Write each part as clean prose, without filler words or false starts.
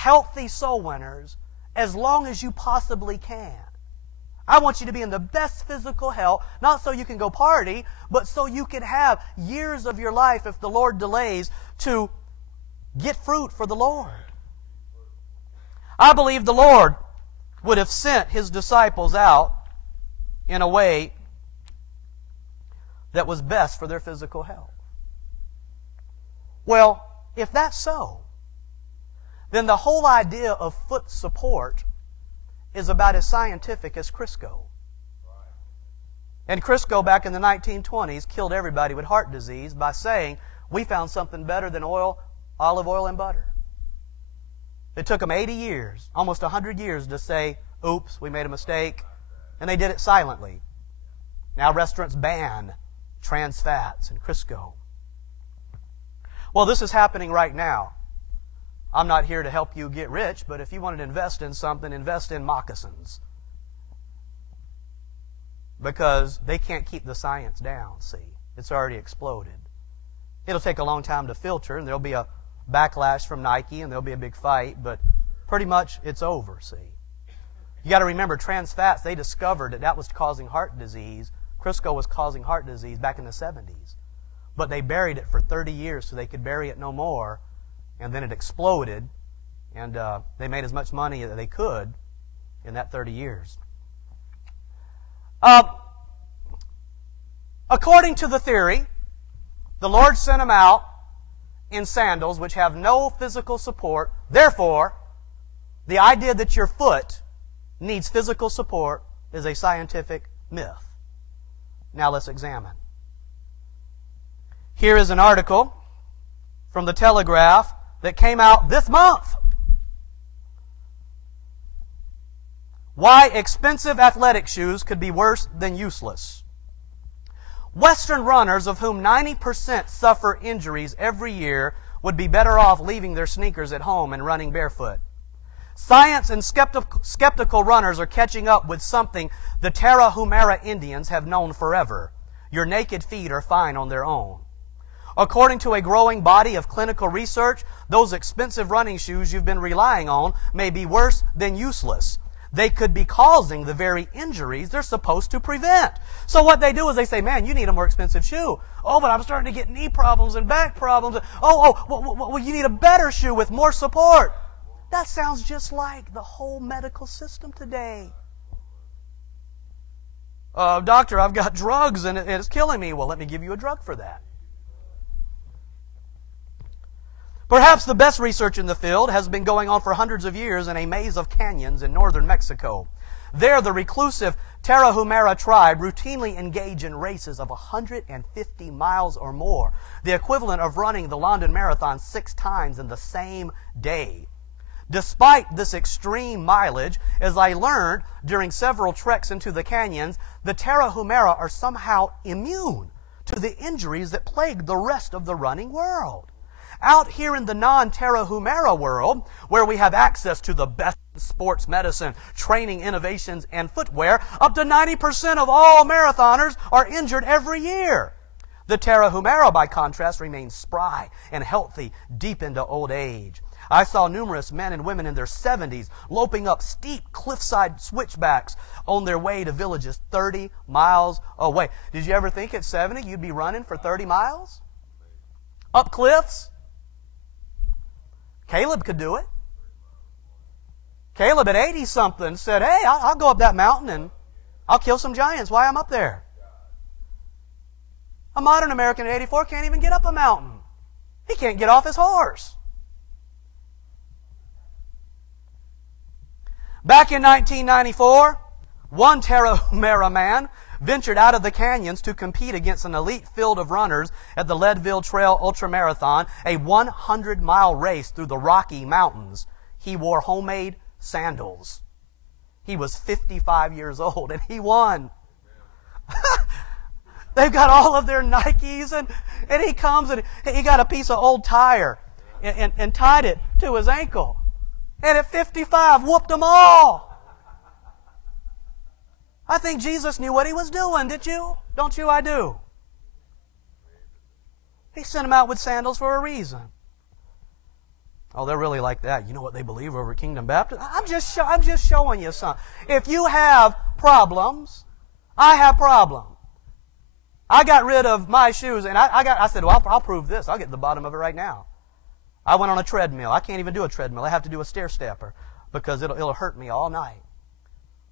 healthy soul winners as long as you possibly can. I want you to be in the best physical health, not so you can go party, but so you can have years of your life, if the Lord delays, to get fruit for the Lord. I believe the Lord would have sent His disciples out in a way that was best for their physical health. Well, if that's so, then the whole idea of foot support is about as scientific as Crisco. And Crisco back in the 1920s killed everybody with heart disease by saying, we found something better than oil, olive oil and butter. It took them 80 years, almost 100 years to say, oops, we made a mistake. And they did it silently. Now restaurants ban trans fats and Crisco. Well, this is happening right now. I'm not here to help you get rich, but if you wanted to invest in something, invest in moccasins. Because they can't keep the science down, see. It's already exploded. It'll take a long time to filter, and there'll be a backlash from Nike, and there'll be a big fight, but pretty much it's over, see. You got to remember, trans fats, they discovered that was causing heart disease. Crisco was causing heart disease back in the 70s. But they buried it for 30 years so they could bury it no more. And then it exploded, and they made as much money as they could in that 30 years. According to the theory, the Lord sent them out in sandals which have no physical support. Therefore, the idea that your foot needs physical support is a scientific myth. Now let's examine. Here is an article from the Telegraph that came out this month. Why expensive athletic shoes could be worse than useless. Western runners, of whom 90% suffer injuries every year, would be better off leaving their sneakers at home and running barefoot. Science and skeptical runners are catching up with something the Tarahumara Indians have known forever. Your naked feet are fine on their own. According to a growing body of clinical research, those expensive running shoes you've been relying on may be worse than useless. They could be causing the very injuries they're supposed to prevent. So what they do is they say, man, you need a more expensive shoe. Oh, but I'm starting to get knee problems and back problems. Well, you need a better shoe with more support. That sounds just like the whole medical system today. Doctor, I've got drugs and it's killing me. Well, let me give you a drug for that. Perhaps the best research in the field has been going on for hundreds of years in a maze of canyons in northern Mexico. There, the reclusive Tarahumara tribe routinely engage in races of 150 miles or more, the equivalent of running the London Marathon 6 times in the same day. Despite this extreme mileage, as I learned during several treks into the canyons, the Tarahumara are somehow immune to the injuries that plague the rest of the running world. Out here in the non-Tarahumara world, where we have access to the best sports medicine, training innovations, and footwear, up to 90% of all marathoners are injured every year. The Tarahumara, by contrast, remain spry and healthy deep into old age. I saw numerous men and women in their 70s loping up steep cliffside switchbacks on their way to villages 30 miles away. Did you ever think at 70 you'd be running for 30 miles? Up cliffs? Caleb could do it. Caleb at 80-something said, hey, I'll go up that mountain and I'll kill some giants while I'm up there. A modern American at 84 can't even get up a mountain. He can't get off his horse. Back in 1994, one Tarahumara man ventured out of the canyons to compete against an elite field of runners at the Leadville Trail Ultramarathon, a 100-mile race through the Rocky Mountains. He wore homemade sandals. He was 55 years old, and he won. They've got all of their Nikes, and he comes, and he got a piece of old tire and tied it to his ankle. And at 55, whooped them all. I think Jesus knew what He was doing, did you? Don't you? I do. He sent them out with sandals for a reason. Oh, they're really like that. You know what they believe over at Kingdom Baptist? I'm just showing you something. If you have problems, I have problems. I got rid of my shoes, and I said, well, I'll prove this. I'll get to the bottom of it right now. I went on a treadmill. I can't even do a treadmill. I have to do a stair stepper because it'll hurt me all night.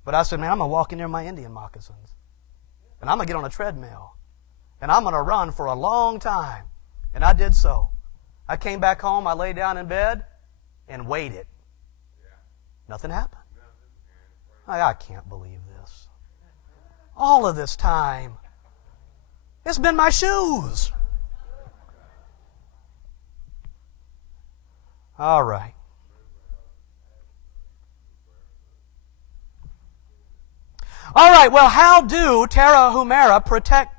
But I said, man, I'm going to walk in there in my Indian moccasins. And I'm going to get on a treadmill. And I'm going to run for a long time. And I did so. I came back home, I lay down in bed, and waited. Nothing happened. I can't believe this. All of this time, it's been my shoes. All right. All right, well, how do Tarahumara protect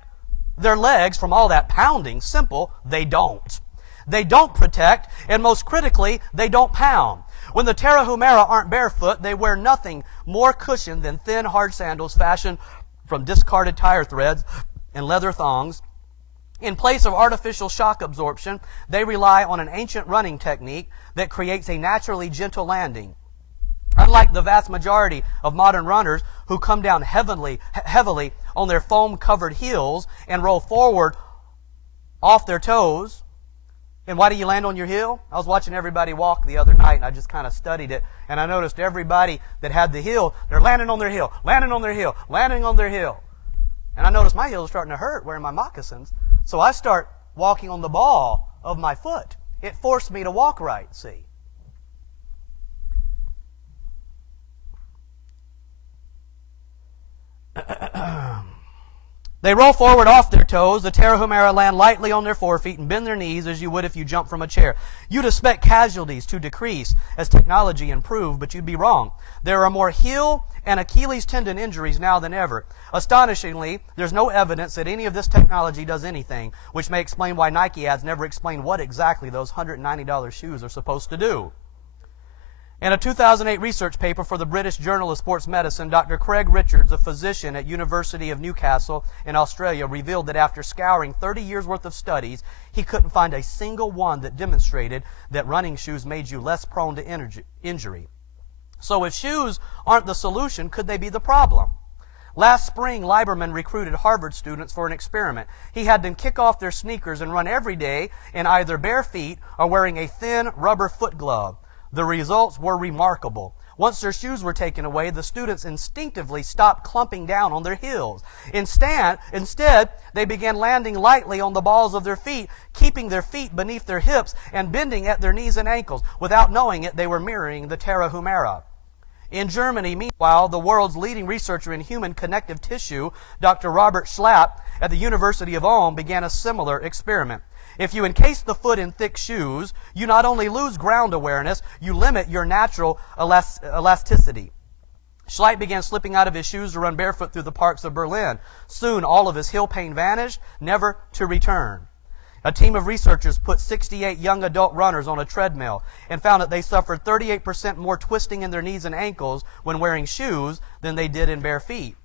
their legs from all that pounding? Simple, they don't. They don't protect, and most critically, they don't pound. When the Tarahumara aren't barefoot, they wear nothing more cushioned than thin, hard sandals fashioned from discarded tire threads and leather thongs. In place of artificial shock absorption, they rely on an ancient running technique that creates a naturally gentle landing. Unlike the vast majority of modern runners who come down heavily on their foam-covered heels and roll forward off their toes. And why do you land on your heel? I was watching everybody walk the other night, and I just kind of studied it, and I noticed everybody that had the heel, they're landing on their heel, landing on their heel, landing on their heel. And I noticed my heel is starting to hurt wearing my moccasins, so I start walking on the ball of my foot. It forced me to walk right, see. They roll forward off their toes. The Tarahumara land lightly on their forefeet and bend their knees as you would if you jumped from a chair. You'd expect casualties to decrease as technology improved, but you'd be wrong. There are more heel and Achilles tendon injuries now than ever. Astonishingly, there's no evidence that any of this technology does anything, which may explain why Nike ads never explain what exactly those $190 shoes are supposed to do. In a 2008 research paper for the British Journal of Sports Medicine, Dr. Craig Richards, a physician at University of Newcastle in Australia, revealed that after scouring 30 years' worth of studies, he couldn't find a single one that demonstrated that running shoes made you less prone to injury. So if shoes aren't the solution, could they be the problem? Last spring, Lieberman recruited Harvard students for an experiment. He had them kick off their sneakers and run every day in either bare feet or wearing a thin rubber foot glove. The results were remarkable. Once their shoes were taken away, the students instinctively stopped clumping down on their heels. Instead, they began landing lightly on the balls of their feet, keeping their feet beneath their hips and bending at their knees and ankles. Without knowing it, they were mirroring the Tarahumara. In Germany, meanwhile, the world's leading researcher in human connective tissue, Dr. Robert Schlapp at the University of Ulm, began a similar experiment. If you encase the foot in thick shoes, you not only lose ground awareness, you limit your natural elasticity. Schlapp began slipping out of his shoes to run barefoot through the parks of Berlin. Soon, all of his heel pain vanished, never to return. A team of researchers put 68 young adult runners on a treadmill and found that they suffered 38% more twisting in their knees and ankles when wearing shoes than they did in bare feet.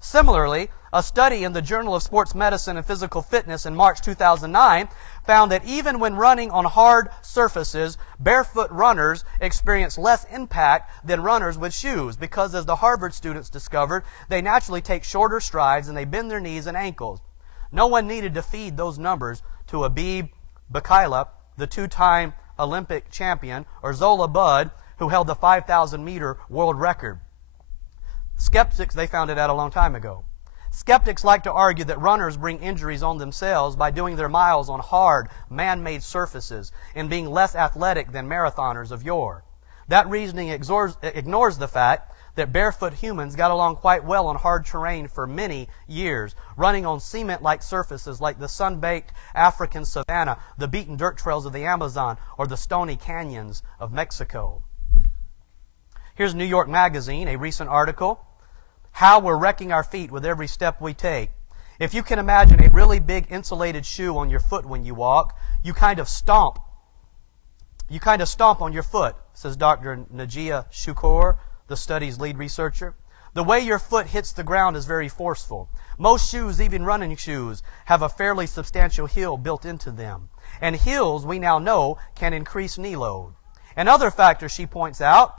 Similarly, a study in the Journal of Sports Medicine and Physical Fitness in March 2009 found that even when running on hard surfaces, barefoot runners experience less impact than runners with shoes because, as the Harvard students discovered, they naturally take shorter strides and they bend their knees and ankles. No one needed to feed those numbers to Abib Bikila, the two-time Olympic champion, or Zola Budd, who held the 5,000-meter world record. Skeptics, they found it out a long time ago. Skeptics like to argue that runners bring injuries on themselves by doing their miles on hard, man-made surfaces and being less athletic than marathoners of yore. That reasoning ignores the fact that barefoot humans got along quite well on hard terrain for many years, running on cement-like surfaces like the sun-baked African savanna, the beaten dirt trails of the Amazon, or the stony canyons of Mexico. Here's New York Magazine, a recent article, How We're Wrecking Our Feet with Every Step We Take. If you can imagine a really big insulated shoe on your foot when you walk, you kind of stomp on your foot, says Dr. Najia Shukour, the study's lead researcher. The way your foot hits the ground is very forceful. Most shoes, even running shoes, have a fairly substantial heel built into them. And heels, we now know, can increase knee load. And other factors she points out